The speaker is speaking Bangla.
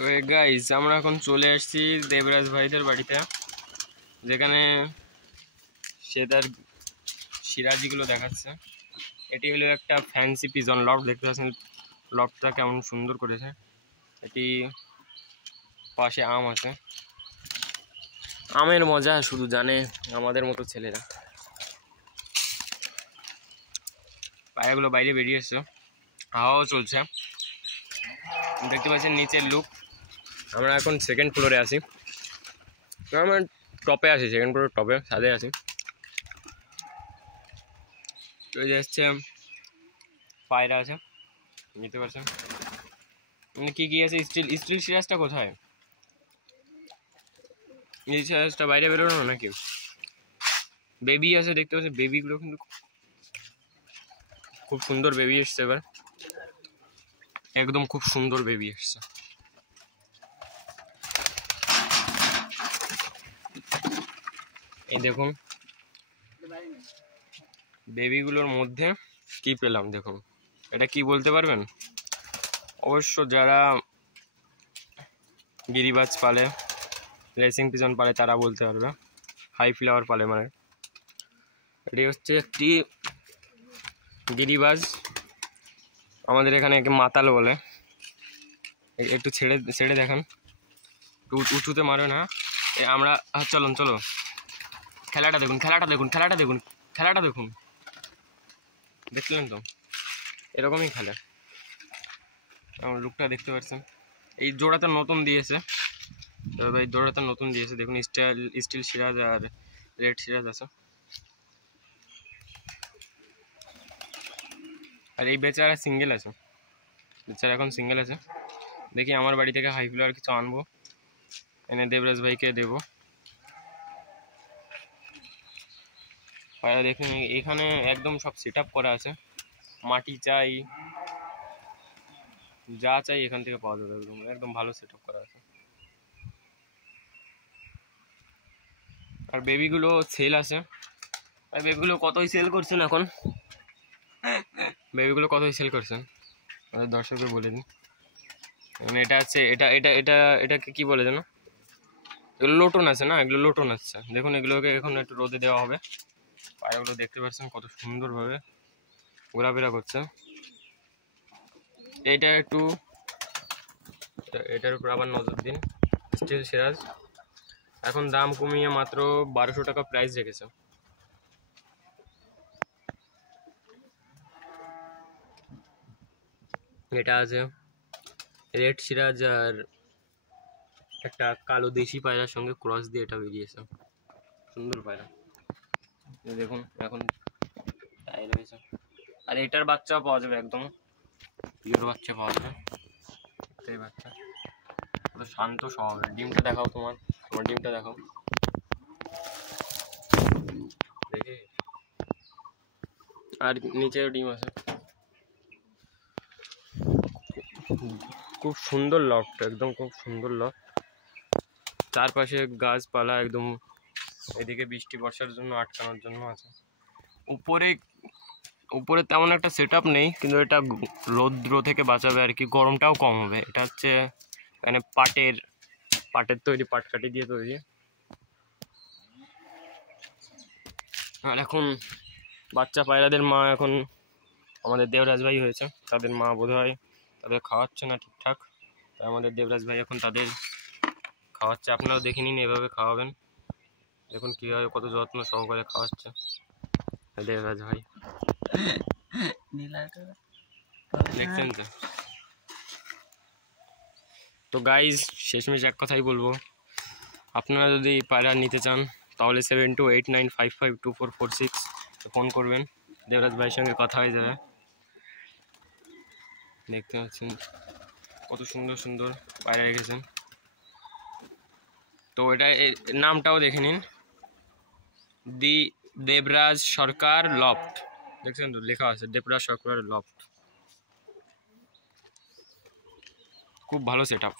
তো গাইস আমরা এখন চলে আসছি দেবরাজ ভাইদের বাড়িতে, যেখানে সে তার সিরাজিগুলো দেখাচ্ছে। এটি হলো একটা ফ্যান্সি পিজন লফট, দেখতে পাচ্ছেন লফটটা কেমন সুন্দর করেছে। এটি পাশে আম আছে, আমের মজা শুধু জানে আমাদের মতো ছেলেরা। পায়াগুলো বাইরে বেরিয়ে এসছে, হাওয়াও চলছে, দেখতে পাচ্ছেন নিচের লুক। আমরা এখন সেকেন্ড ফ্লোরে আছি, আমরা টপে আছি, সেকেন্ড ফ্লোরের টপে ছাদে আছি। তো যাচ্ছে পায়রা আছে, নিতে পারছেন কি কি আছে। স্টিল সিরাজটা কোথায়? এই সিরাজটা বাইরে বেরোনো নাকি? বেবি আছে, দেখতে পাচ্ছেন বেবিগুলো কিন্তু খুব সুন্দর বেবি এসছে এবার, একদম খুব সুন্দর বেবি এসছে। এই দেখুন বেবিগুলোর মধ্যে কি পেলাম, দেখুন এটা কি বলতে পারবেন? অবশ্য যারা গিরিবাজ পালে, রেসিং পিজন পালে তারা বলতে পারবে। হাই ফ্লাওয়ার পালে মানে এটি হচ্ছে একটি গিরিবাজ, আমাদের এখানে একে মাতাল বলে। একটু ছেড়ে ছেড়ে দেখান, উঁচুতে মারো না। আমরা চলুন চলো, খেলাটা দেখুন খেলাটা দেখুন খেলাটা দেখুন খেলাটা দেখুন, দেখলেন তো এরকমই খেলে। আমার লুকটা দেখতে পাচ্ছেন। এই জোড়াটা নতুন দিয়েছে, এই জোড়াটা নতুন দিয়েছে, দেখুন স্টিল সিরাজ আর রেড সিরাজ আছে। আর এই বেচারা সিঙ্গেল আছে, বেচারা এখন সিঙ্গেল আছে। দেখি আমার বাড়ি থেকে হাই ফ্লাওয়ার কিছু আনবো, এনে দেবরাজ ভাইকে দেবো। আর দেখুন এখানে একদম সব সেট আপ করা আছে, মাটি চাই যা চাই এখান থেকে পাওয়া যাবে, একদম একদম ভালো সেট আপ করা আছে। আর বেবিগুলো সেল আছে। আর বেবিগুলো কতই সেল করছেন এখন? বেবিগুলো কতই সেল করছেন আমাদের দর্শককে বলে দিন। এটা আছে, এটাকে কি বলে জানো? এগুলো লোটন আছে না, এগুলো লোটন আছে। দেখুন এগুলোকে এখন একটু রোদে দেওয়া হবে। পায়রাগুলো দেখতে পাচ্ছেন কত সুন্দরভাবে ঘোরাফেরা করছে। এইটা একটু, এটার উপর আবার নজর দিন। স্টিল সিরাজ এখন দাম কমিয়ে মাত্র 1200 টাকা প্রাইস রেখেছে। এটা আছে রেড সিরাজ আর একটা কালো দেশি পায়রার সঙ্গে ক্রস দিয়ে এটা বেরিয়েছে, সুন্দর পায়রা। দেখুন এখন তাই রয়েছে। আর এটার বাচ্চাও পাওয়া যাবে, একদম পিওর বাচ্চা পাওয়া যাবে। এই বাচ্চা পুরো শান্ত স্বভাবের। ডিমটা দেখাও, তোমার ডিমটা দেখাও দেখে। আর নিচেও ডিম আছে, খুব সুন্দর লফট, একদম খুব সুন্দর লফট। চারপাশে গাছপালা একদম, এদিকে বৃষ্টি বর্ষার জন্য আটকানোর জন্য আছে। উপরে তেমন একটা সেট আপ নেই, কিন্তু এটা রৌদ্র থেকে বাঁচাবে আর কি, গরমটাও কম হবে। এটা হচ্ছে মানে পাটের তৈরি, পাটকাঠি দিয়ে তৈরি। আর এখন বাচ্চা পায়রাদের মা এখন আমাদের দেবরাজ ভাই হয়েছে, তাদের মা বোধ হয় তাদের খাওয়াচ্ছে না ঠিকঠাক, তাই আমাদের দেবরাজ ভাই এখন তাদের খাওয়াচ্ছে। আপনারাও দেখে নিন, এভাবে খাওয়াবেন। দেখুন কীভাবে কত যত্ন সহকারে খাওয়াচ্ছে দেবরাজ ভাই, দেখছেন তো? তো গাইজ শেষমেশ এক কথাই বলবো, আপনারা যদি পায়রা নিতে চান তাহলে 7289552446 ফোন করবেন, দেবরাজ ভাইয়ের সঙ্গে কথা হয়ে যাবে। দেখতে পাচ্ছেন কত সুন্দর সুন্দর পায়রা রেখেছেন। তো এটা নামটাও দেখে নিন, দি দেবরাজ সরকার লফট, দেখছেন তো লেখা আছে দেবরাজ সরকার লফট। খুব ভালো সেট আপ।